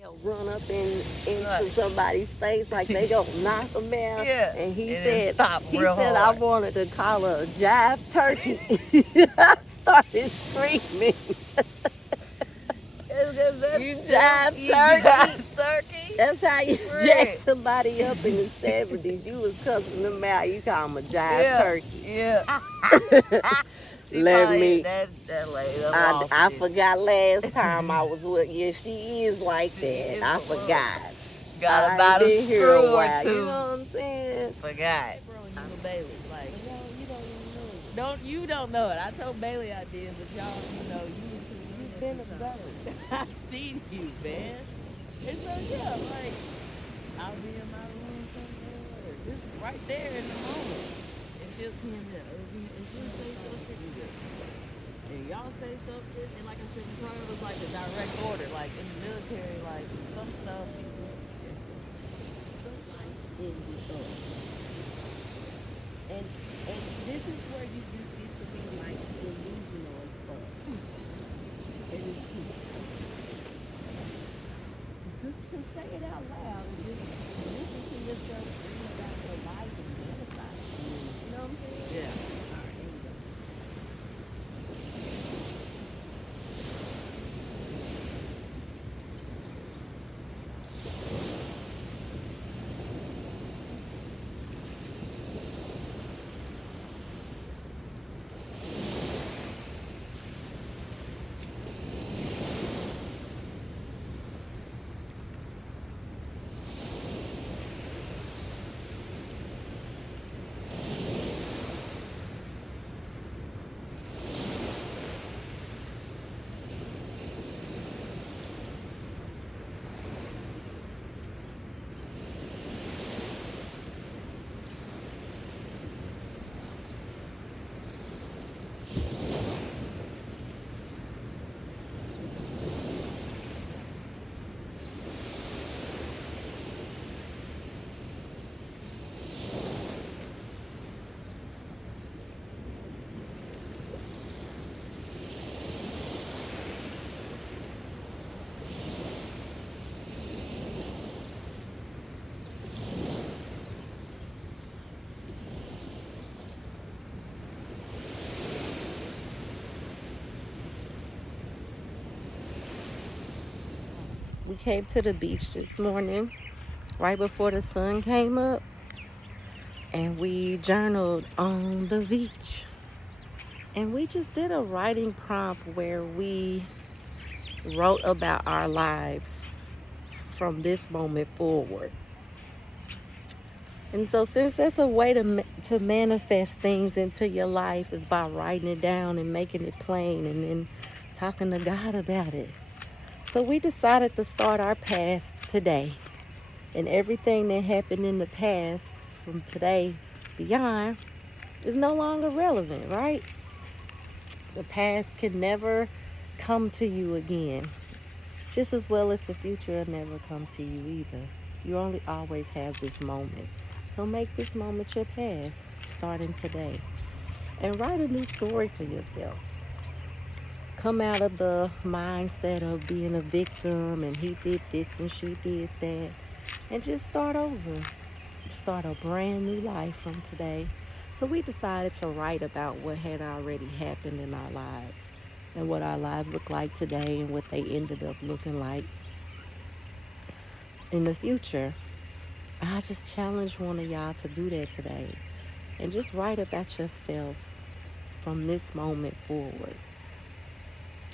They'll run up into somebody's face like they gonna knock them down. Yeah. And he And it said, stopped real I hard. wanted to call her a jive turkey. I started screaming. You jive You turkey. jive turkey? That's how you jack Right. somebody up in the 70s. You was cussing them out. You call them a jive Yeah. turkey. Yeah. She Let probably me. that lady done I, lost I it. forgot last time I was with you. She is like She that. is I a little. forgot. Got I ain't about a been here a screw or while. You two. know what I'm saying? Forgot. Bro, and you and Bailey, like, you don't know it. I told Bailey I did, but y'all, you've been observed. I've seen you, man. And so yeah, like, I'll be in my room somewhere, just right there in the moment, and she'll come in there, and she'll say something, and y'all say something, and like I said, Victoria was like a direct order, like in the military, like some stuff you just in the up. And this is where you get to be like delusional as fuck. And it's cute. Just to say it out loud and just listen to yourself dream about your life and fantasize. You know what I'm saying? Yeah. All right, here we go. We came to the beach this morning, right before the sun came up, and we journaled on the beach. And we just did a writing prompt where we wrote about our lives from this moment forward. And so since that's a way to manifest things into your life is by writing it down and making it plain and then talking to God about it. So we decided to start our past today. And everything that happened in the past from today beyond is no longer relevant, right? The past can never come to you again. Just as well as the future will never come to you either. You only always have this moment. So make this moment your past, starting today. And write a new story for yourself. Come out of the mindset of being a victim and he did this and she did that. And just start over. Start a brand new life from today. So we decided to write about what had already happened in our lives and what our lives look like today and what they ended up looking like in the future. I just challenge one of y'all to do that today and just write about yourself from this moment forward.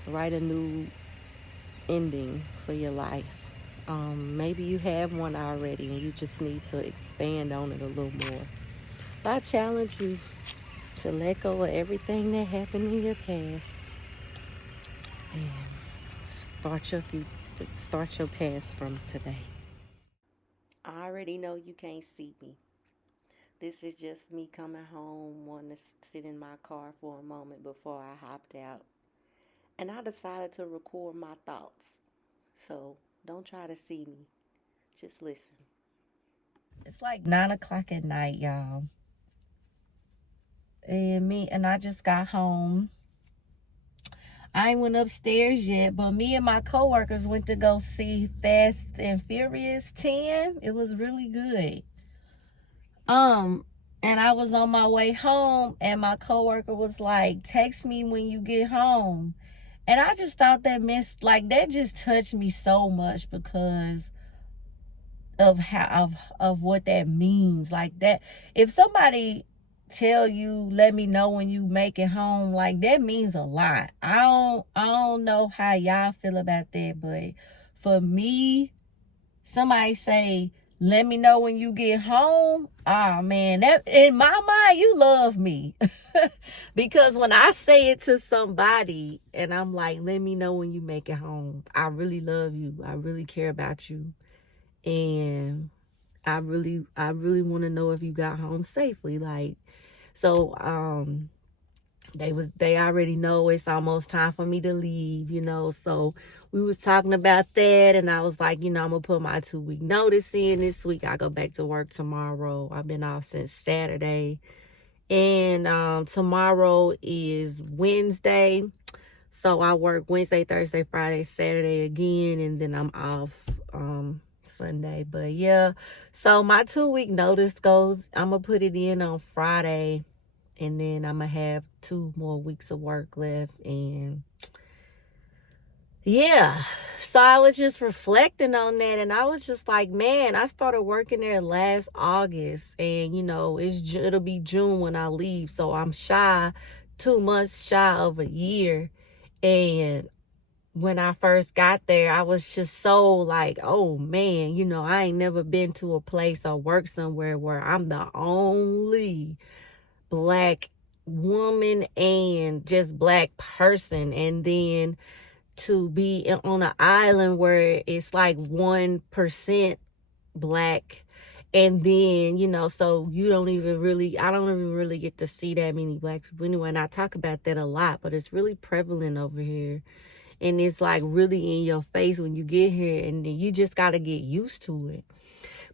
Write a new ending for your life. Maybe you have one already and you just need to expand on it a little more. But I challenge you to let go of everything that happened in your past and start your past from today. I already know you can't see me. This is just me coming home, wanting to sit in my car for a moment before I hopped out. And I decided to record my thoughts. So don't try to see me. Just listen. It's like 9 o'clock at night, y'all. And I just got home. I ain't went upstairs yet, but me and my coworkers went to go see Fast and Furious 10. It was really good. And I was on my way home, and my coworker was like, "Text me when you get home." And I just thought that that just touched me so much because of of what that means. Like that, if somebody tell you, "Let me know when you make it home," like that means a lot. I don't know how y'all feel about that, but for me, somebody say, "Let me know when you get home," oh man, that in my mind, you love me. Because when I say it to somebody and I'm like, "Let me know when you make it home," I really love you. I really care about you. And I really want to know if you got home safely. Like, so they already know it's almost time for me to leave, so we was talking about that, and I was like, I'm gonna put my 2-week notice in this week. I go back to work tomorrow. I've been off since Saturday, and tomorrow is Wednesday, so I work Wednesday, Thursday, Friday, Saturday again, and then I'm off Sunday. But yeah, so my 2-week notice I'm gonna put it in on Friday, and then I'm gonna have 2 more weeks of work left. And yeah, so I was just reflecting on that, and I was just like, man, I started working there last August, and it'll be June when I leave, so I'm 2 months shy of a year. And when I first got there, I was just so like, oh man, I ain't never been to a place or work somewhere where I'm the only Black woman and just Black person. And then to be on an island where it's like 1% Black. And then, so I don't even really get to see that many Black people anyway. And I talk about that a lot, but it's really prevalent over here. And it's like really in your face when you get here, and then you just got to get used to it.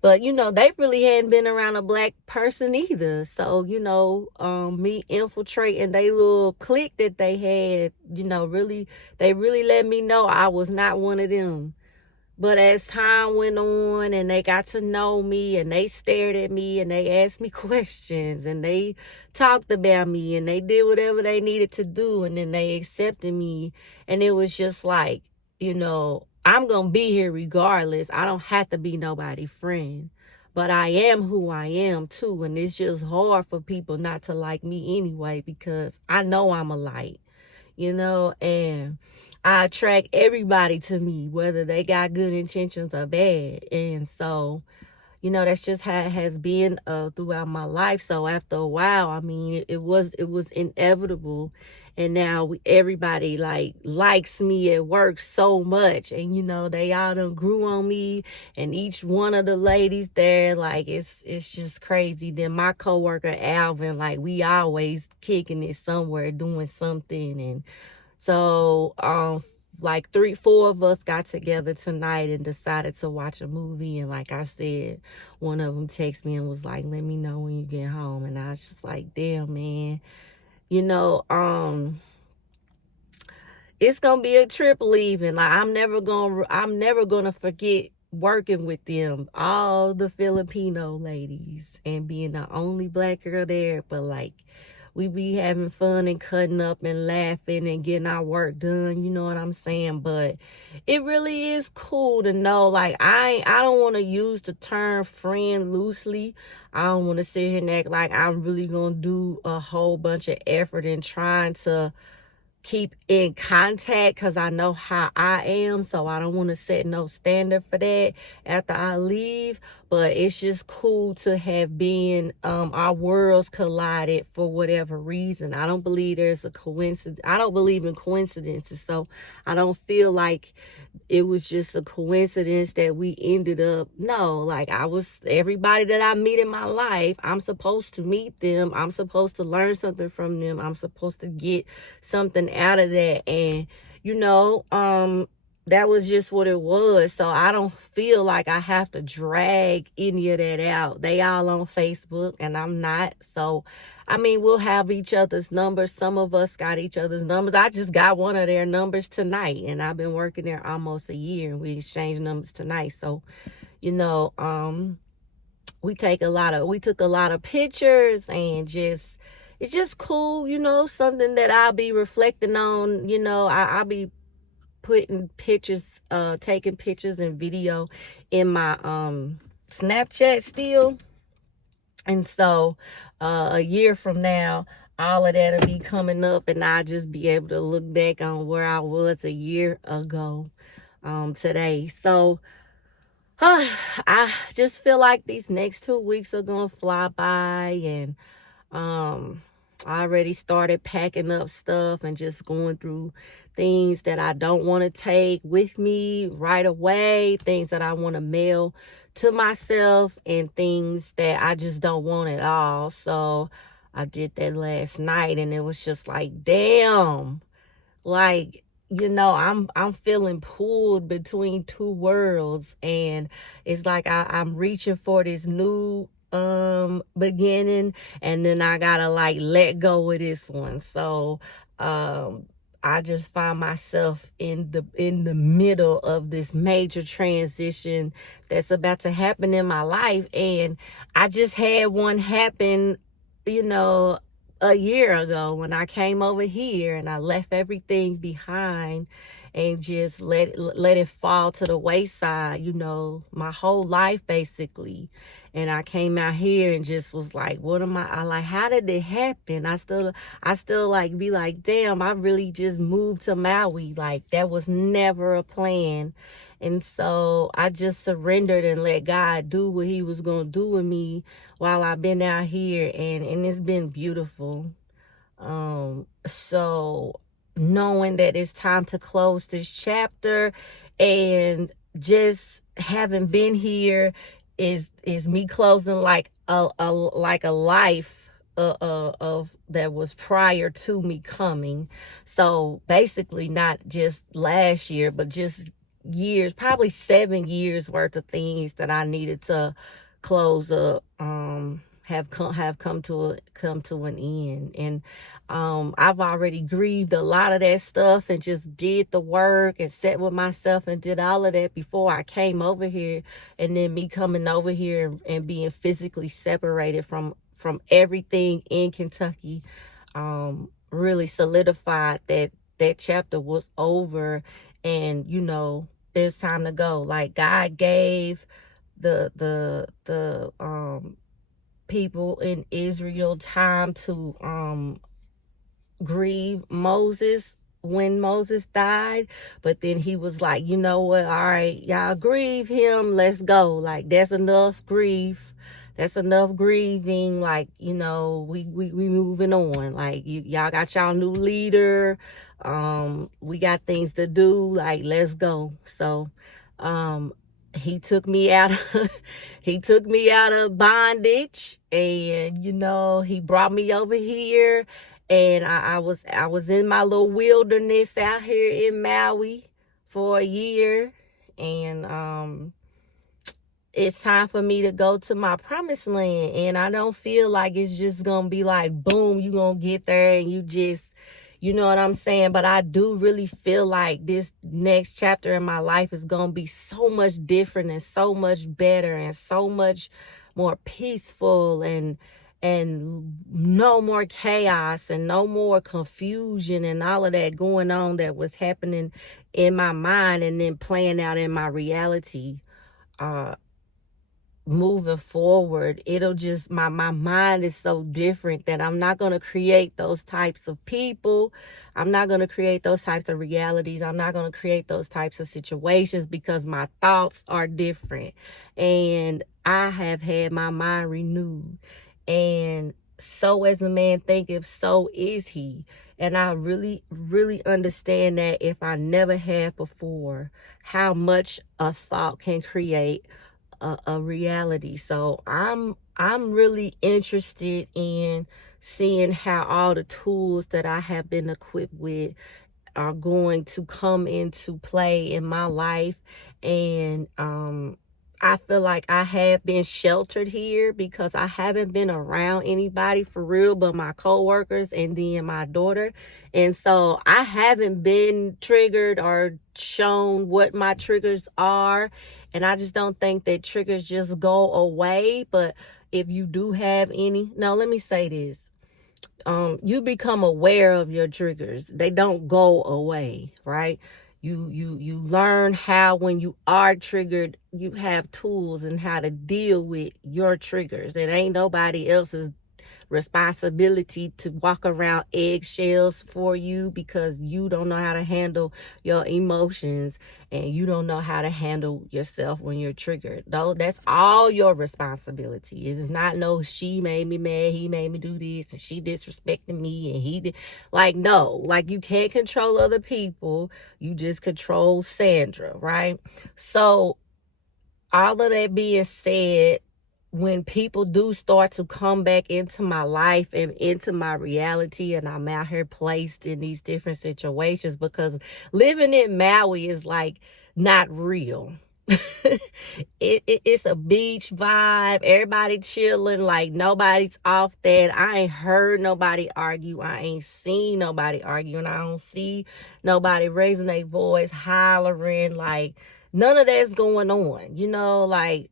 But, they really hadn't been around a Black person either. So, me infiltrating they little clique that they had, they really let me know I was not one of them. But as time went on and they got to know me and they stared at me and they asked me questions and they talked about me and they did whatever they needed to do, and then they accepted me. And it was just like, I'm going to be here regardless. I don't have to be nobody's friend. But I am who I am too. And it's just hard for people not to like me anyway, because I know I'm a light, and I attract everybody to me, whether they got good intentions or bad. And so, that's just how it has been throughout my life. So after a while, I mean, it was inevitable. And now everybody likes me at work so much. And, they all done grew on me. And each one of the ladies there, it's just crazy. Then my coworker, Alvin, we always kicking it somewhere, doing something. And so, 3-4 of us got together tonight and decided to watch a movie. And like I said, one of them texted me and was like, "Let me know when you get home." And I was just like, damn, man, it's gonna be a trip leaving. I'm never gonna forget working with them, all the Filipino ladies, and being the only Black girl there. But we be having fun and cutting up and laughing and getting our work done, you know what I'm saying? But it really is cool to know, I don't want to use the term friend loosely. I don't want to sit here and act like I'm really going to do a whole bunch of effort in trying to keep in contact, because I know how I am, so I don't want to set no standard for that after I leave. But it's just cool to have been our worlds collided for whatever reason. I don't believe there's a coincidence. I don't believe in coincidences, so I don't feel like it was just a coincidence that we ended up. No, everybody that I meet in my life, I'm supposed to meet them. I'm supposed to learn something from them. I'm supposed to get something out of that. And, that was just what it was. So I don't feel like I have to drag any of that out. They all on Facebook and I'm not. So I mean, we'll have each other's numbers. Some of us got each other's numbers. I just got one of their numbers tonight, and I've been working there almost a year, and we exchanged numbers tonight. So, we took a lot of pictures, and it's just cool, something that I'll be reflecting on. I'll be putting pictures, taking pictures and video in my Snapchat still. And so a year from now, all of that'll be coming up, and I'll just be able to look back on where I was a year ago today. So I just feel like these next 2 weeks are gonna fly by, and I already started packing up stuff and just going through things that I don't want to take with me right away, things that I want to mail to myself, and things that I just don't want at all. So I did that last night, and it was just like, damn, like, I'm feeling pulled between two worlds, and it's like I'm reaching for this new beginning, and then I gotta like let go of this one. So I just find myself in the middle of this major transition that's about to happen in my life, and I just had one happen, a year ago when I came over here, and I left everything behind and just let it fall to the wayside, my whole life basically. And I came out here and just was like, what am I like, how did it happen? I still like be like, damn, I really just moved to Maui. Like, that was never a plan. And so I just surrendered and let God do what he was going to do with me while I've been out here. And it's been beautiful. So knowing that it's time to close this chapter, and just having been here is me closing like a life of that was prior to me coming. So basically not just last year, but just years, probably 7 years worth of things that I needed to close up, have come to an end. And I've already grieved a lot of that stuff and just did the work and sat with myself and did all of that before I came over here. And then me coming over here and being physically separated from everything in Kentucky really solidified that chapter was over, and it's time to go. Like, God gave the people in Israel time to grieve Moses when Moses died, but then he was like, you know what, all right, y'all grieve him, let's go. Like, that's enough grief, that's enough grieving. Like, we moving on. Like, y'all got y'all new leader, we got things to do, like, let's go. So he took me out of bondage, and he brought me over here, and I was in my little wilderness out here in Maui for a year, and it's time for me to go to my promised land. And I don't feel like it's just gonna be like, boom, you gonna get there and you just, you know what I'm saying? But I do really feel like this next chapter in my life is going to be so much different and so much better and so much more peaceful, and no more chaos and no more confusion and all of that going on that was happening in my mind and then playing out in my reality. Moving forward, it'll just, my mind is so different that I'm not going to create those types of people. I'm not going to create those types of realities. I'm not going to create those types of situations, because my thoughts are different, and I have had my mind renewed. And so as a man thinketh, so is he. And I really, really understand that if I never had before, how much a thought can create a reality. So I'm really interested in seeing how all the tools that I have been equipped with are going to come into play in my life. And I feel like I have been sheltered here because I haven't been around anybody for real but my coworkers and then my daughter. And so I haven't been triggered or shown what my triggers are. And I just don't think that triggers just go away. But if you do have any, no, let me say this. You become aware of your triggers. They don't go away, right? You learn how, when you are triggered, you have tools and how to deal with your triggers. It ain't nobody else's responsibility to walk around eggshells for you because you don't know how to handle your emotions and you don't know how to handle yourself when you're triggered. Though that's all your responsibility. It is not no she made me mad, he made me do this, and she disrespected me and he did. Like, no, like you can't control other people. You just control Sandra, right? So all of that being said, when people do start to come back into my life and into my reality, and I'm out here placed in these different situations, because living in Maui is like not real. It's a beach vibe. Everybody chilling, like nobody's off that. I ain't heard nobody argue. I ain't seen nobody arguing. I don't see nobody raising their voice, hollering. Like, none of that's going on, like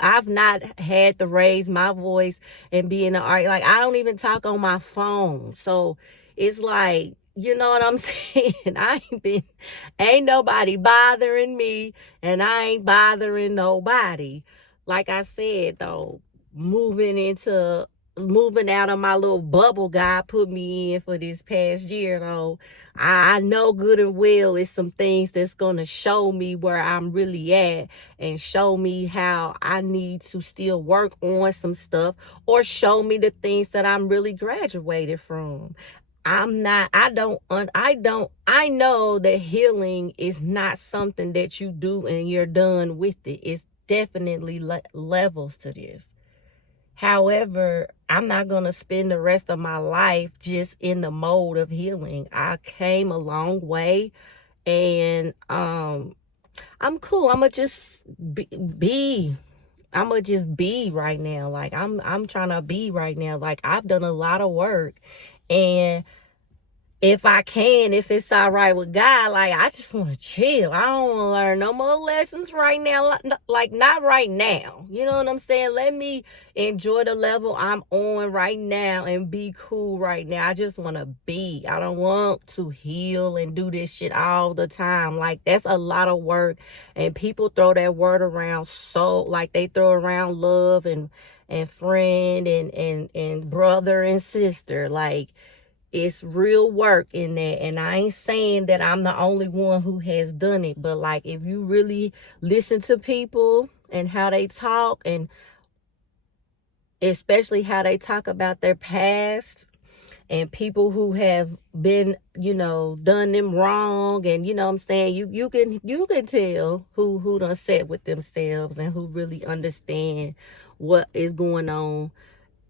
I've not had to raise my voice and be in an argument. Like, I don't even talk on my phone. So it's like, you know what I'm saying? Ain't nobody bothering me and I ain't bothering nobody. Like I said though, moving out of my little bubble God put me in for this past year though, I know good and well it's some things that's gonna show me where I'm really at and show me how I need to still work on some stuff, or show me the things that I'm really graduated from. I know that healing is not something that you do and you're done with it. It's definitely levels to this. However, I'm not going to spend the rest of my life just in the mode of healing. I came a long way, and I'm cool. I'm going to just be. I'm going to just be right now. Like, I'm trying to be right now. Like, I've done a lot of work, and if it's all right with God, like, I just want to chill. I don't want to learn no more lessons right now. Like, not right now. You know what I'm saying? Let me enjoy the level I'm on right now and be cool right now. I just want to be. I don't want to heal and do this shit all the time. Like, that's a lot of work. And people throw that word around so, like, they throw around love and friend and brother and sister. Like, it's real work in that. And I ain't saying that I'm the only one who has done it, but like, if you really listen to people and how they talk, and especially how they talk about their past and people who have been, done them wrong, and what I'm saying, you can tell who done set with themselves and who really understand what is going on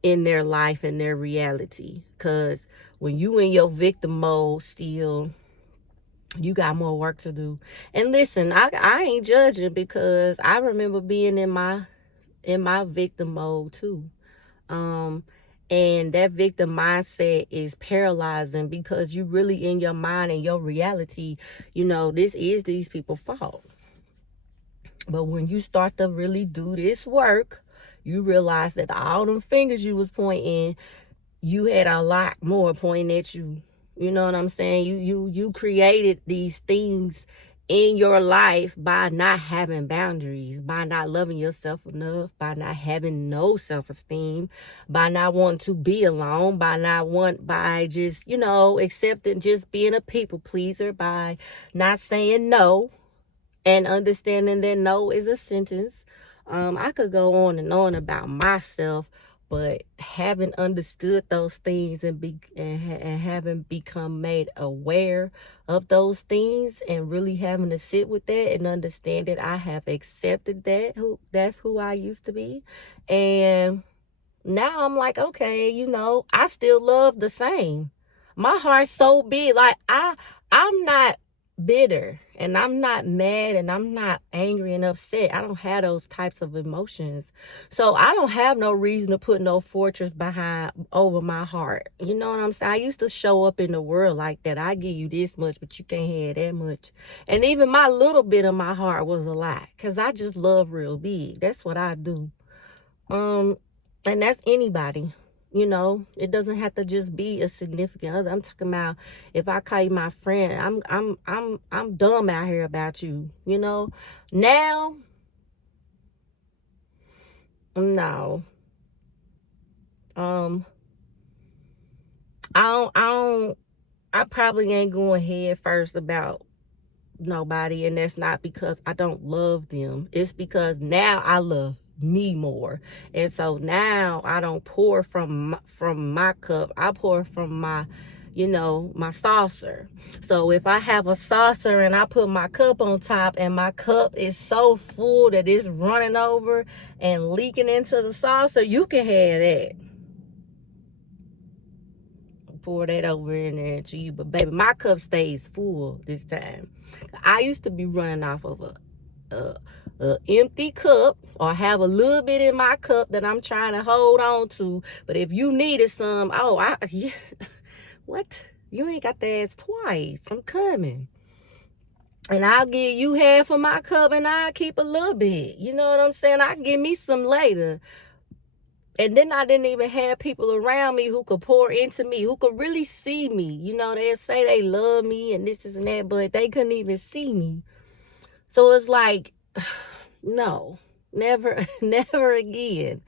in their life and their reality. Because when you in your victim mode still, you got more work to do. And listen, I ain't judging, because I remember being in my victim mode too. And that victim mindset is paralyzing, because you really in your mind and your reality, this is these people's fault. But when you start to really do this work, you realize that all them fingers you was pointing, you had a lot more pointing at you. You know what I'm saying? You created these things in your life by not having boundaries, by not loving yourself enough, by not having no self-esteem, by not wanting to be alone, by just, accepting, just being a people pleaser, by not saying no and understanding that no is a sentence. I could go on and on about myself, but having understood those things and having become made aware of those things, and really having to sit with that and understand that I have accepted that's who I used to be. And now I'm like, okay, I still love the same. My heart's so big. Like, I'm not bitter And I'm not mad and I'm not angry and upset. I don't have those types of emotions. So I don't have no reason to put no fortress behind over my heart. You know what I'm saying? I used to show up in the world like that. I give you this much, but you can't have that much. And even my little bit of my heart was a lie, because I just love real big. That's what I do. And that's anybody. You know, it doesn't have to just be a significant other. I'm talking about if I call you my friend, I'm dumb out here about you. You know, now, no, I probably ain't going head first about nobody, and that's not because I don't love them. It's because now I love me more, and so now I don't pour from my cup. I pour from my, you know, my saucer. So if I have a saucer and I put my cup on top, and my cup is so full that it's running over and leaking into the saucer, you can have that. Pour that over in there to you. But baby, my cup stays full this time. I used to be running off of a empty cup, or have a little bit in my cup that I'm trying to hold on to. But if you needed some, yeah, what? You ain't got to ask twice. I'm coming. And I'll give you half of my cup, and I'll keep a little bit. You know what I'm saying? I'll give me some later. And then I didn't even have people around me who could pour into me, who could really see me. You know, they'll say they love me and this and that, but they couldn't even see me. So it's like, no, never, never again.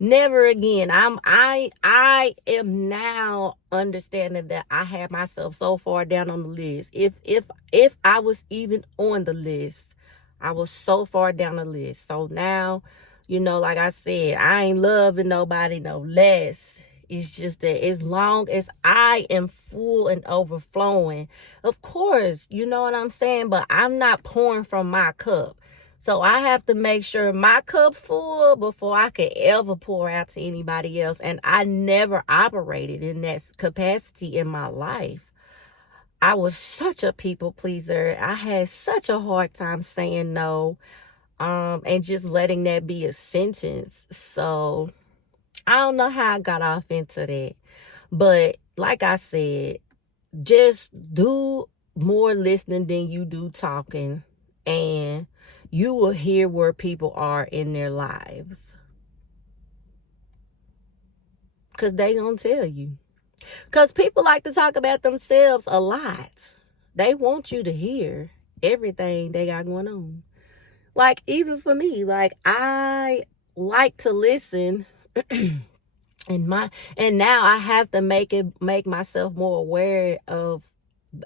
Never again. I am now understanding that I had myself so far down on the list. If I was even on the list, I was so far down the list. So now, you know, like I said, I ain't loving nobody no less. It's just that as long as I am full and overflowing, of course, you know what I'm saying? But I'm not pouring from my cup. So I have to make sure my cup's full before I could ever pour out to anybody else. And I never operated in that capacity in my life. I was such a people pleaser. I had such a hard time saying no, and just letting that be a sentence. So I don't know how I got off into that. But like I said, just do more listening than you do talking, and you will hear where people are in their lives, because they gonna tell you. Because people like to talk about themselves a lot. They want you to hear everything they got going on. Like, even for me, like, I like to listen. And now I have to make myself more aware of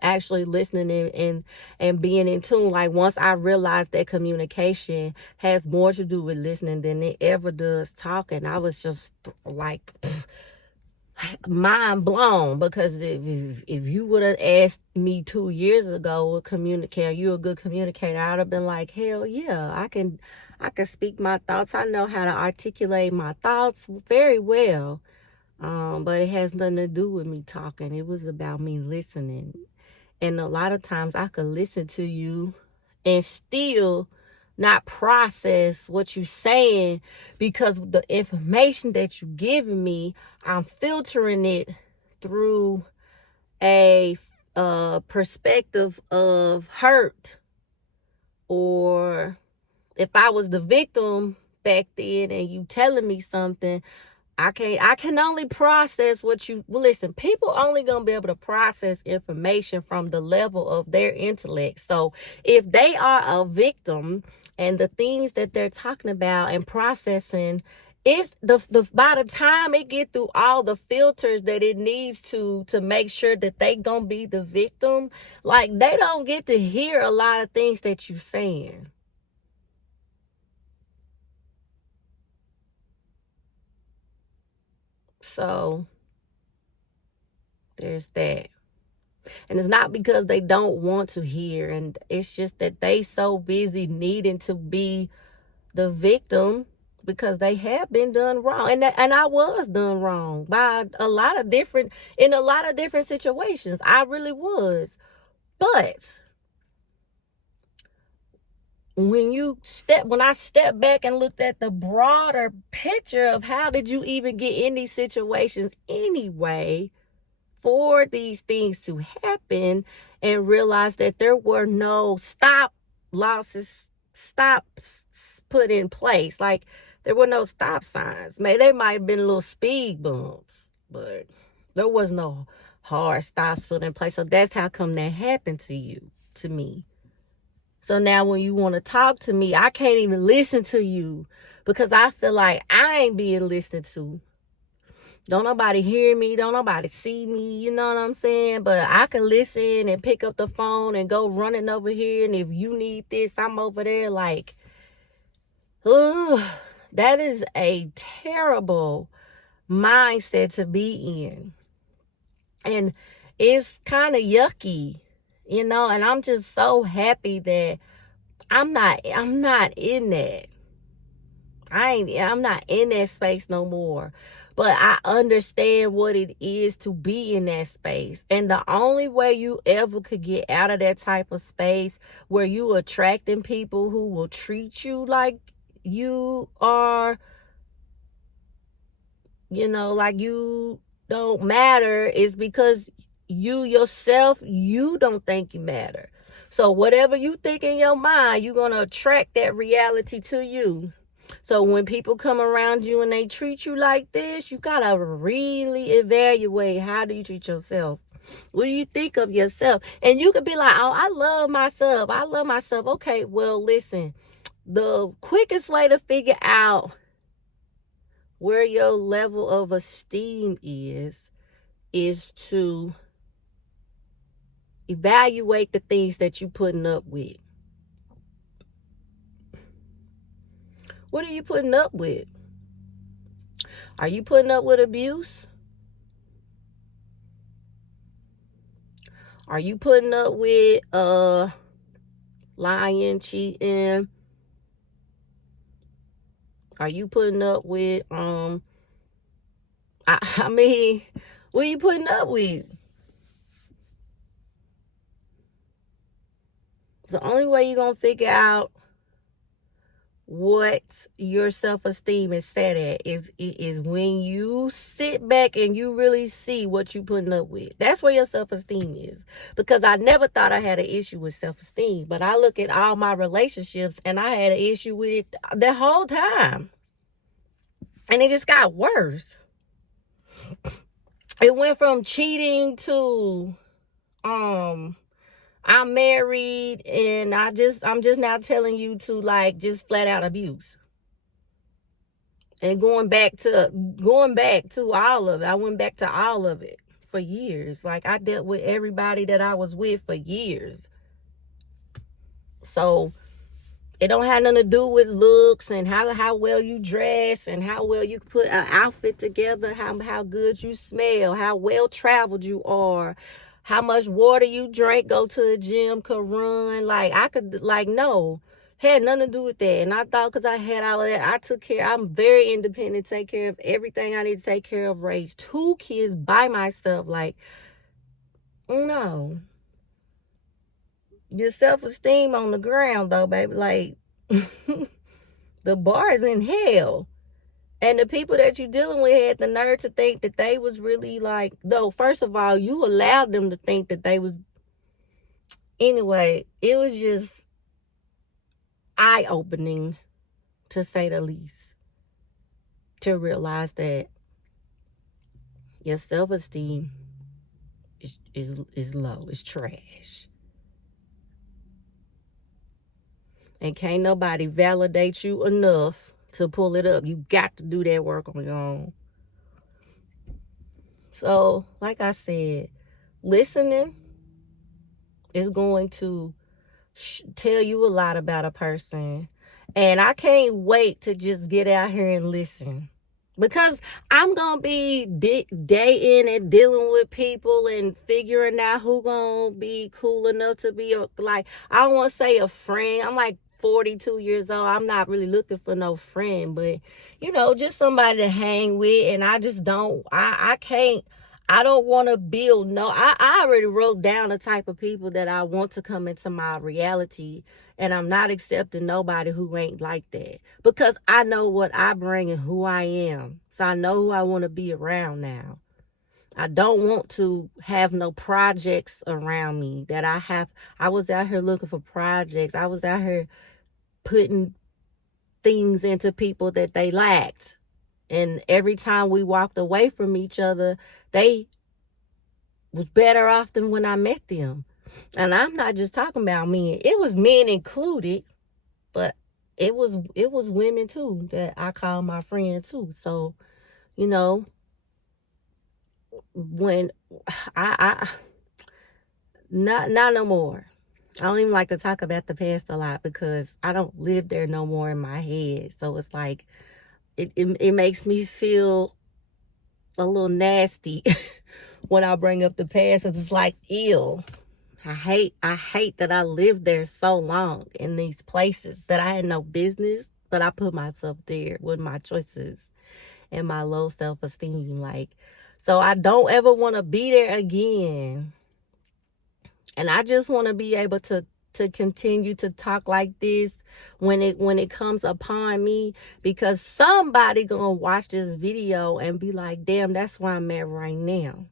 actually listening and being in tune. Like, once I realized that communication has more to do with listening than it ever does talking, I was just like mind blown. Because if you would have asked me 2 years ago, are you a good communicator, I'd have been like, hell yeah, I can speak my thoughts. I know how to articulate my thoughts very well. But it has nothing to do with me talking. It was about me listening. And a lot of times I could listen to you and still not process what you're saying, because the information that you're giving me, I'm filtering it through a perspective of hurt. Or if I was the victim back then and you telling me something, I can only process listen, people only gonna be able to process information from the level of their intellect. So if they are a victim, and the things that they're talking about and processing, it's by the time it get through all the filters that it needs to make sure that they gonna be the victim, like, they don't get to hear a lot of things that you're saying. So there's that. And it's not because they don't want to hear, and it's just that they so busy needing to be the victim, because they have been done wrong. And I was done wrong by in a lot of different situations. I really was. But when I stepped back and looked at the broader picture of how did you even get in these situations anyway, for these things to happen, and realized that there were no stops put in place. Like, there were no stop signs. They might have been little speed bumps, but there was no hard stops put in place. So that's how come that happened to me. So now when you want to talk to me, I can't even listen to you because I feel like I ain't being listened to. Don't nobody hear me. Don't nobody see me. You know what I'm saying? But I can listen and pick up the phone and go running over here. And if you need this, I'm over there. Like, ooh, that is a terrible mindset to be in. And it's kind of yucky, you know, and I'm just so happy that I'm not in that. I'm not in that space no more. But I understand what it is to be in that space. And the only way you ever could get out of that type of space where you attracting people who will treat you like you are, you know, like you don't matter, is because you yourself, you don't think you matter. So whatever you think in your mind, you're going to attract that reality to you. So when people come around you and they treat you like this, you got to really evaluate, how do you treat yourself? What do you think of yourself? And you could be like, oh, I love myself. I love myself. Okay, well, listen, the quickest way to figure out where your level of esteem is to evaluate the things that you're putting up with. What are you putting up with? Are you putting up with abuse? Are you putting up with lying, cheating? Are you putting up with I mean, what are you putting up with? The only way you're gonna figure out what your self-esteem is set at is when you sit back and you really see what you're putting up with. That's where your self-esteem is. Because I never thought I had an issue with self-esteem, but I look at all my relationships and I had an issue with it the whole time, and it just got worse. It went from cheating to I'm married, and I'm just now telling you to, like, just flat out abuse. And going back to all of it. I went back to all of it for years. Like, I dealt with everybody that I was with for years. So it don't have nothing to do with looks and how well you dress and how well you put an outfit together, how good you smell, how well traveled you are, how much water you drink, go to the gym, could run. No, had nothing to do with that. And I thought because I had all of that, I'm very independent, take care of everything I need to take care of, raise 2 kids by myself. Like, no. Your self-esteem on the ground, though, baby. Like, the bar is in hell. And the people that you're dealing with had the nerve to think that they was really like, though, first of all, you allowed them to think that they was. Anyway, it was just eye-opening, to say the least, to realize that your self-esteem is low, it's trash. And can't nobody validate you enough to pull it up. You got to do that work on your own. So, like I said, listening is going to tell you a lot about a person. And I can't wait to just get out here and listen. Because I'm going to be dating and dealing with people and figuring out who going to be cool enough to be, like, I don't want to say a friend. I'm like 42 years old. I'm not really looking for no friend, but, you know, just somebody to hang with. And I just don't, I I don't want to build I already wrote down the type of people that I want to come into my reality, and I'm not accepting nobody who ain't like that, because I know what I bring and who I am. So I know who I want to be around now. I don't want to have no projects around me that I was out here looking for projects. I was out here putting things into people that they lacked. And every time we walked away from each other, they was better off than when I met them. And I'm not just talking about men. It was men included, but it was women too that I call my friend too. So, you know, when I not no more. I don't even like to talk about the past a lot because I don't live there no more in my head. So it's like it makes me feel a little nasty when I bring up the past, because it's like, ew. I hate that I lived there so long in these places that I had no business, but I put myself there with my choices and my low self-esteem. Like, so I don't ever want to be there again. And I just want to be able to continue to talk like this when it comes upon me, because somebody gonna watch this video and be like, damn, that's where I'm at right now.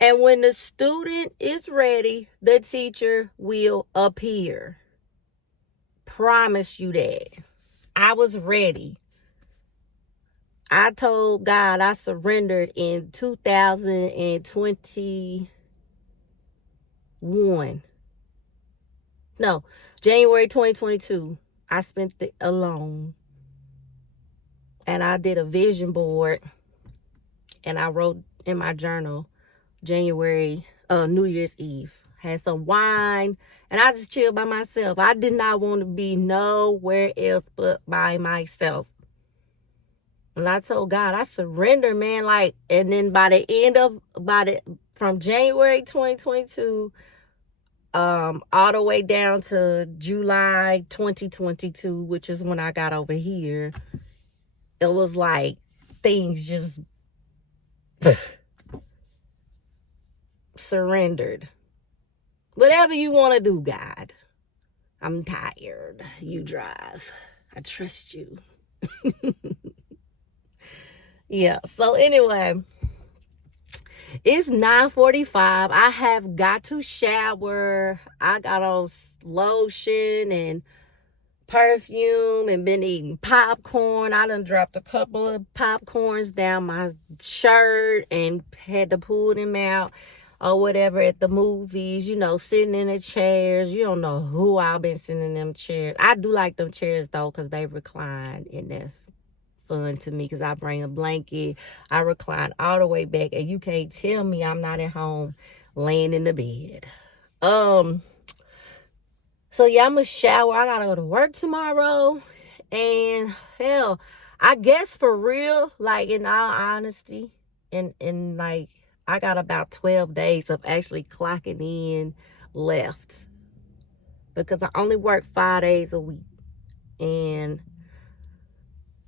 And when the student is ready, the teacher will appear. Promise you that. I was ready. I told God I surrendered in 2021. No, January 2022. I spent it alone. And I did a vision board. And I wrote in my journal, New Year's Eve. Had some wine. And I just chilled by myself. I did not want to be nowhere else but by myself. And I told God, I surrender, man. Like, and then from January 2022, all the way down to July 2022, which is when I got over here, it was like things just surrendered. Whatever you want to do, God. I'm tired. You drive. I trust you. Yeah, so anyway, it's 9:45. I have got to shower. I got on lotion and perfume and been eating popcorn. I done dropped a couple of popcorns down my shirt and had to pull them out or whatever at the movies, sitting in the chairs. You don't know who I've been sitting in them chairs. I do like them chairs though, because they recline, and that's fun to me, because I bring a blanket. I recline all the way back, and you can't tell me I'm not at home laying in the bed. So yeah, I'm gonna shower. I gotta go to work tomorrow. And hell, I guess for real, like, in all honesty, and like, I got about 12 days of actually clocking in left, because I only work 5 days a week. And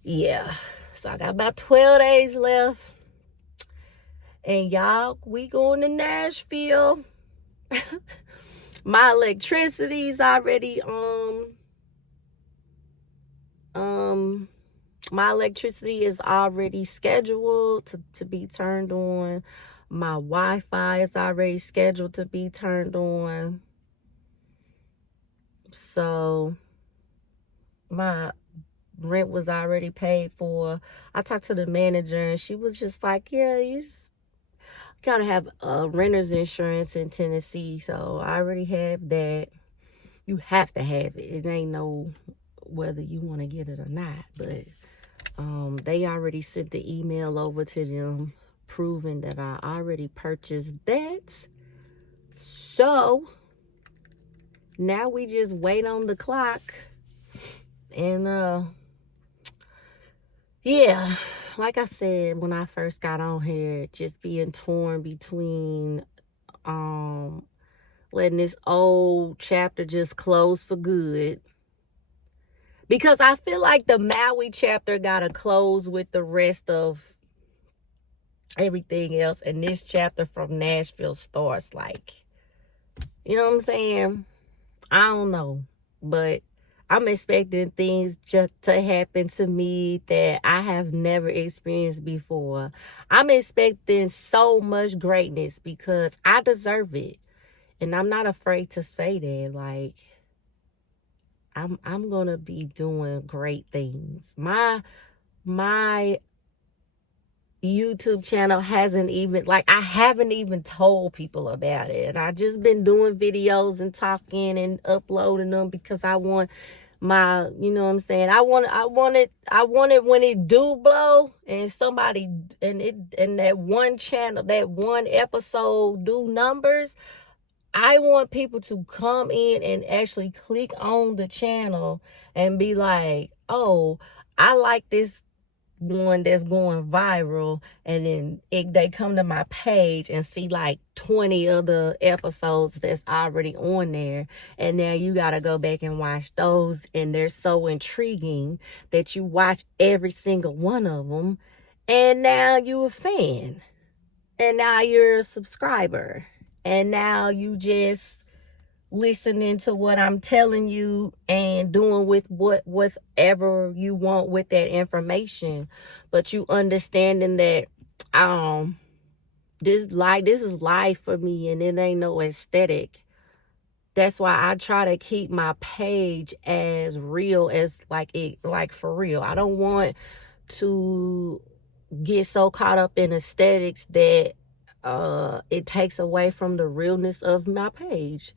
yeah, so I got about 12 days left. And y'all, we going to Nashville. My electricity's already my electricity is already scheduled to be turned on. My Wi-Fi is already scheduled to be turned on. So my rent was already paid for. I talked to the manager, and she was just like, yeah, you just gotta have renter's insurance in Tennessee. So I already have that. You have to have it. It ain't no whether you want to get it or not. But they already sent the email over to them proving that I already purchased that. So now we just wait on the clock. And yeah, like I said, when I first got on here, just being torn between letting this old chapter just close for good, Because I feel like the Maui chapter got to close with the rest of everything else. And this chapter from Nashville starts like, you know what I'm saying? I don't know. But I'm expecting things just to happen to me that I have never experienced before. I'm expecting so much greatness because I deserve it. And I'm not afraid to say that. Like, I'm gonna be doing great things. My YouTube channel hasn't even, like, I haven't even told people about it. And I just been doing videos and talking and uploading them because I want my, you know what I'm saying? I want it when it do blow and somebody and that one channel, that one episode do numbers. I want people to come in and actually click on the channel and be like, oh, I like this one that's going viral, and then they come to my page and see like 20 other episodes that's already on there, and now you got to go back and watch those, and they're so intriguing that you watch every single one of them, and now you're a fan, and now you're a subscriber, and now you just listening to what I'm telling you and doing with whatever you want with that information. But you understanding that this is life for me, and it ain't no aesthetic. That's why I try to keep my page as real as like for real. I don't want to get so caught up in aesthetics that it takes away from the realness of my page.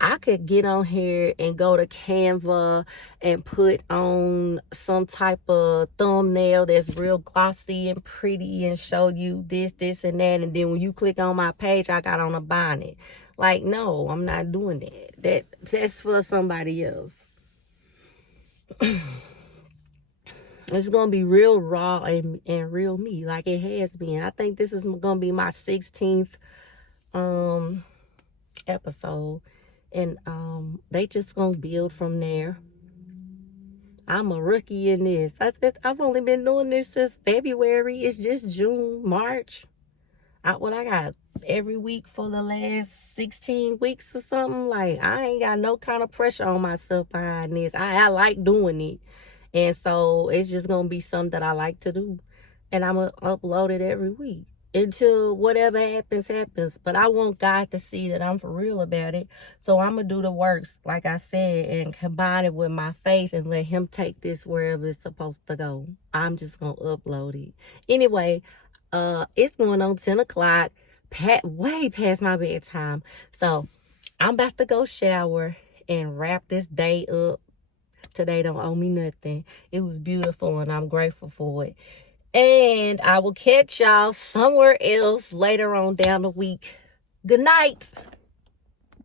I could get on here and go to Canva and put on some type of thumbnail that's real glossy and pretty and show you this, and that. And then when you click on my page, I got on a bonnet. Like, no, I'm not doing that. That's for somebody else. It's going to be real raw and real me, like it has been. I think this is going to be my 16th episode. And they just gonna build from there. I'm a rookie in this. I've only been doing this since February. It's just June, March. I got every week for the last 16 weeks or something. Like, I ain't got no kind of pressure on myself behind this. I like doing it. And so it's just gonna be something that I like to do. And I'm gonna upload it every week until whatever happens. But I want God to see that I'm for real about it. So I'm going to do the works, like I said, and combine it with my faith and let him take this wherever it's supposed to go. I'm just going to upload it. Anyway, it's going on 10 o'clock, way past my bedtime. So I'm about to go shower and wrap this day up. Today don't owe me nothing. It was beautiful, and I'm grateful for it. And I will catch y'all somewhere else later on down the week. Good night.